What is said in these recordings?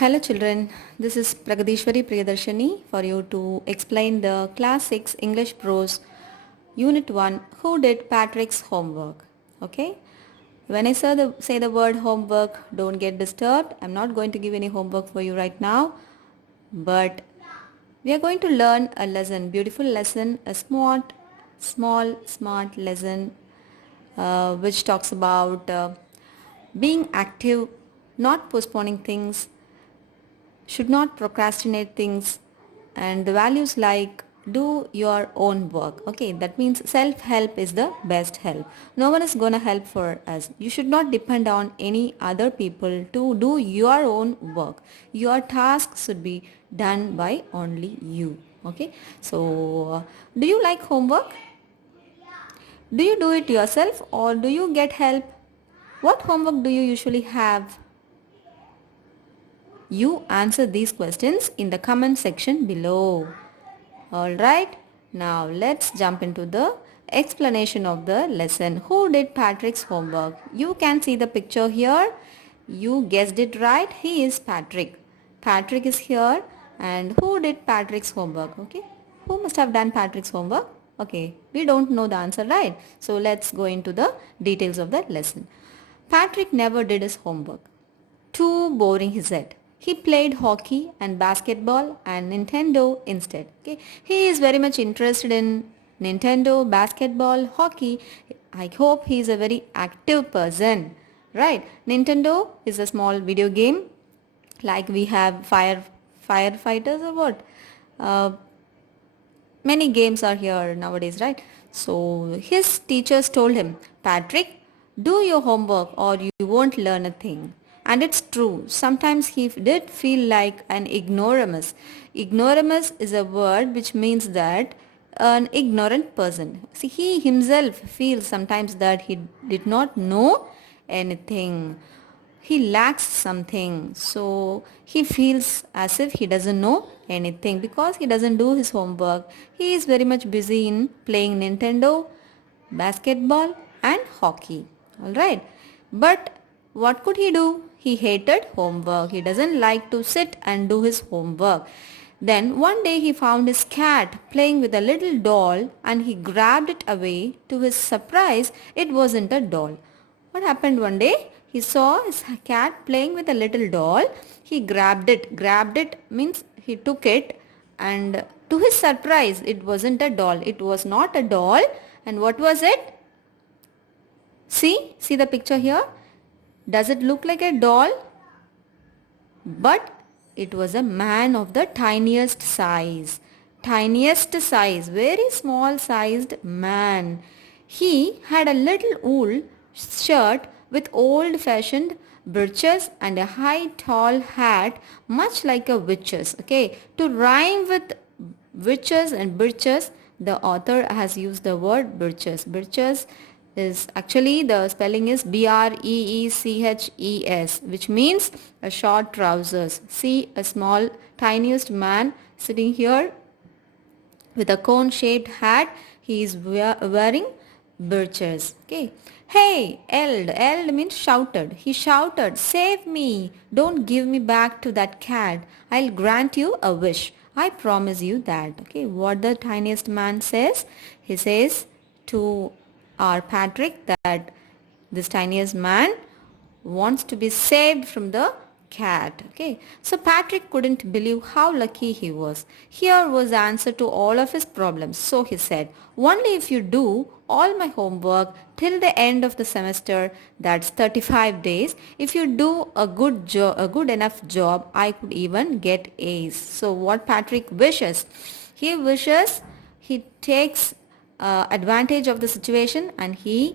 Hello children, this is Pragadeswari Priyadharsani for you to explain the Class 6 English Prose Unit 1 Who Did Patrick's Homework? Okay, when I say the word homework, don't get disturbed. I'm not going to give any homework for you right now, but we are going to learn a lesson, beautiful lesson, a smart lesson which talks about being active, not postponing things, should not procrastinate things, and the values like do your own work. Okay, that means self-help is the best help. No one is going to help for us. You should not depend on any other people to do your own work. Your task should be done by only you. Okay, so do you like homework? Do you do it yourself or do you get help? What homework do you usually have? You answer these questions in the comment section below. Alright, now let's jump into the explanation of the lesson. Who did Patrick's homework? You can see the picture here. You guessed it right. He is Patrick. Patrick is here. And who did Patrick's homework? Okay, who must have done Patrick's homework? Okay, we don't know the answer, right? So let's go into the details of the lesson. Patrick never did his homework. Too boring, he said. He played hockey and basketball and Nintendo instead. Okay, he is very much interested in Nintendo, basketball, hockey. I hope he is a very active person, right? Nintendo is a small video game, like we have firefighters or what. Many games are here nowadays, right? So his teachers told him, Patrick, do your homework or you won't learn a thing. And it's true, sometimes he did feel like an ignoramus. Ignoramus is a word which means that an ignorant person. See, he himself feels sometimes that he did not know anything. He lacks something. So he feels as if he doesn't know anything because he doesn't do his homework. He is very much busy in playing Nintendo, basketball and hockey. Alright. But what could he do? He hated homework. He doesn't like to sit and do his homework. Then one day he found his cat playing with a little doll and he grabbed it away. To his surprise, it wasn't a doll. What happened one day? He saw his cat playing with a little doll. He grabbed it. Grabbed it means he took it, and to his surprise, it wasn't a doll. It was not a doll. And what was it? See the picture here? Does it look like a doll? But it was a man of the tiniest size. Tiniest size, very small sized man. He had a little wool shirt with old fashioned breeches and a high tall hat much like a witch's. Okay, to rhyme with witches and breeches, the author has used the word breeches. Breeches is actually, the spelling is breeches, which means a short trousers. See a small tiniest man sitting here with a cone shaped hat. He is wearing breeches. Okay, hey, yelled means shouted. He shouted, save me, don't give me back to that cat. I'll grant you a wish, I promise you that. Okay, what the tiniest man says? He says to our Patrick that this tiniest man wants to be saved from the cat. Okay, so Patrick couldn't believe how lucky he was. Here was the answer to all of his problems. So he said, only if you do all my homework till the end of the semester, that's 35 days, if you do a good enough job, I could even get A's. So what Patrick wishes? He wishes, he takes advantage of the situation, and he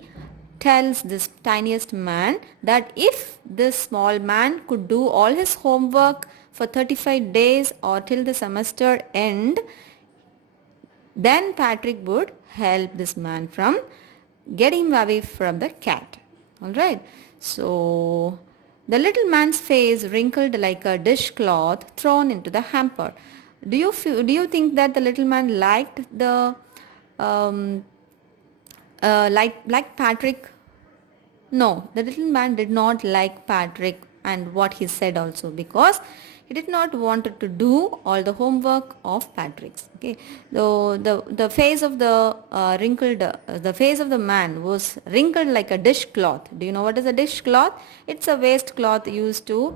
tells this tiniest man that if this small man could do all his homework for 35 days or till the semester end, then Patrick would help this man from getting away from the cat. Alright, so the little man's face wrinkled like a dishcloth thrown into the hamper. Do you think that the little man liked the like Patrick? No, the little man did not like Patrick and what he said also, because He did not want to do all the homework of Patrick's. Okay, though the face of the face of the man was wrinkled like a dishcloth. Do you know what is a dishcloth? It's a waste cloth used to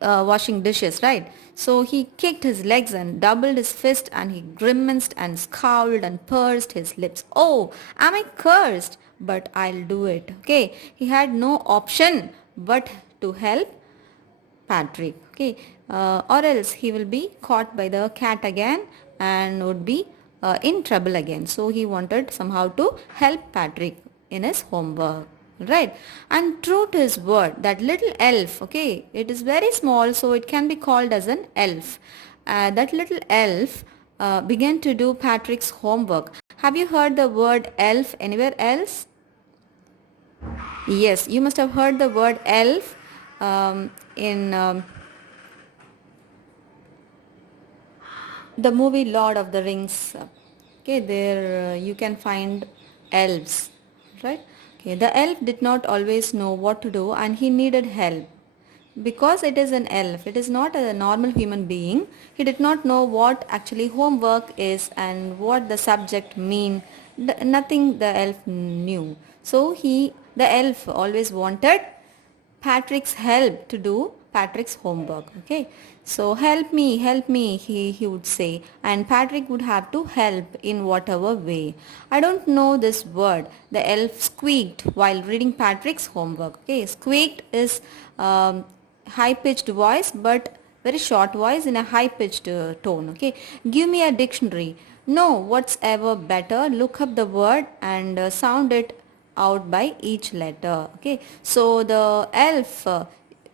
washing dishes, right? So he kicked his legs and doubled his fist, and he grimaced and scowled and pursed his lips. Oh, am I cursed? But I'll do it. Okay, he had no option but to help Patrick. Okay, or else he will be caught by the cat again and would be in trouble again. So he wanted somehow to help Patrick in his homework. Right, and true to his word, that little elf, okay, it is very small, so it can be called as an elf. That little elf began to do Patrick's homework. Have you heard the word elf anywhere else? Yes, you must have heard the word elf in the movie Lord of the Rings. Okay, there you can find elves, right? Okay, the elf did not always know what to do, and he needed help. Because it is an elf, it is not a normal human being. He did not know what actually homework is and what the subject mean. Nothing the elf knew. So the elf always wanted Patrick's help to do Patrick's homework. Okay, so help me, he would say, and Patrick would have to help in whatever way. I don't know this word. The elf squeaked while reading Patrick's homework. Okay, squeaked is high pitched voice, but very short voice in a high pitched tone. Okay, give me a dictionary. No, what's ever better, look up the word and sound it out by each letter. Okay, so the elf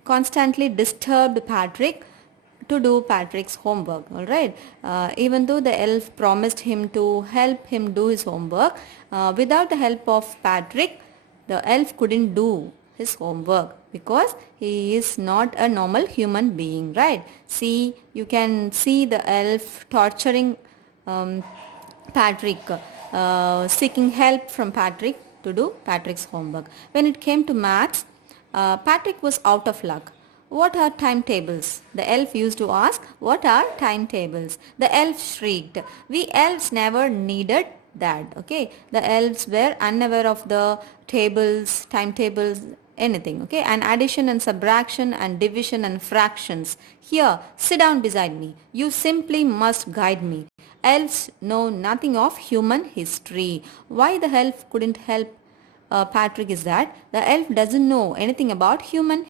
constantly disturbed Patrick to do Patrick's homework. All right, even though the elf promised him to help him do his homework, without the help of Patrick, the elf couldn't do his homework because he is not a normal human being, right? See, you can see the elf torturing Patrick, seeking help from Patrick to do Patrick's homework. When it came to maths, Patrick was out of luck. What are timetables? The elf used to ask, what are timetables? The elf shrieked. We elves never needed that. Okay, the elves were unaware of the tables, timetables, anything. Okay, and addition and subtraction and division and fractions. Here, sit down beside me. You simply must guide me. Elves know nothing of human history. Why the elf couldn't help Patrick is that the elf doesn't know anything about human